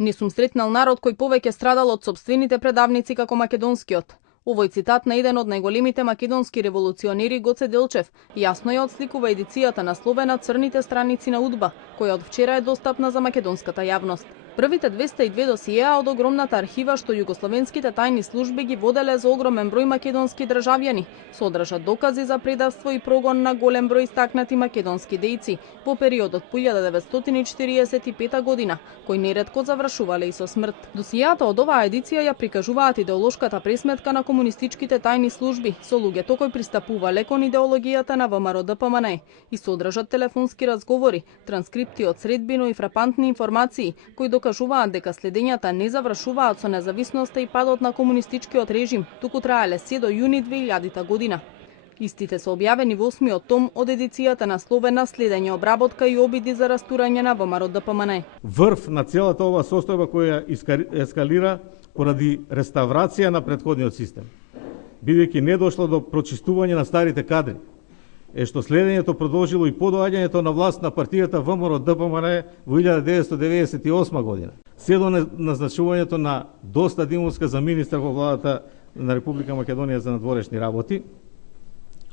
Не сум сретнал народ кој повеќе страдал од сопствените предавници како македонскиот. Овој цитат на еден од најголемите македонски револуционери Гоце Делчев јасно ја отсликува едицијата насловена Црните страници на УДБА, која од вчера е достапна за македонската јавност. Првите 202 досиеа од огромната архива што југословенските тајни служби ги воделе за огромен број македонски државјани, содржат докази за предавство и прогон на голем број истакнати македонски дејци во периодот 1945 година, кои неретко завршувале и со смрт. Досиеата од оваа едиција ја прикажуваат идеолошката пресметка на комунистичките тајни служби со луѓето кои пристапувале кон идеологијата на ВМРО-ДПМНЕ и содржат телефонски разговори, транскрипти од средбино и фрапантни информации кои докажуваат дека следењата не завршуваат со независноста и падот на комунистичкиот режим, туку траеле се до јуни 2000 година. Истите се објавени во 8-миот том од едицијата насловена Следење, обработка и обиди за растурање на ВМРО-ДПМНЕ. Врв на целата ова состојба која ескалира поради реставрација на претходниот систем, бидејќи не дошло до прочистување на старите кадри, што следењето продолжило и по доаѓањето на власт на партијата ВМРО-ДПМНЕ во 1998 година. Се до назначувањето на Доста Димовска за министар во владата на Република Македонија за надворешни работи,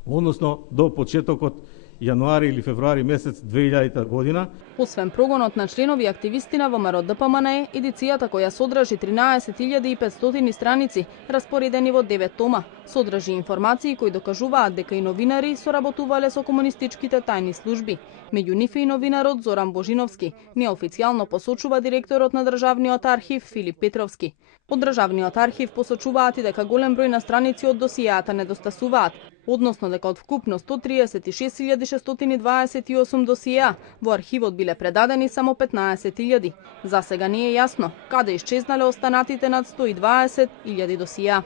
односно до почетокот јануари или февруари месец 2000 година. Освен прогонот на членови и активисти на ВМРО-ДПМНЕ, едицијата која содржи 13.500 страници, распоредени во 9 тома, содржи информации кои докажуваат дека и новинари соработувале со комунистичките тајни служби. Меѓу нив и новинарот Зоран Божиновски, неофицијално посочува директорот на Државниот архив Филип Петровски. Од Државниот архив посочуваат и дека голем број на страници од досијата недостасуваат, односно дека од вкупно 136.628 досиеа во архивот биле предадени само 15.000. За сега не е јасно каде исчезнале останатите над 120.000 досиеа.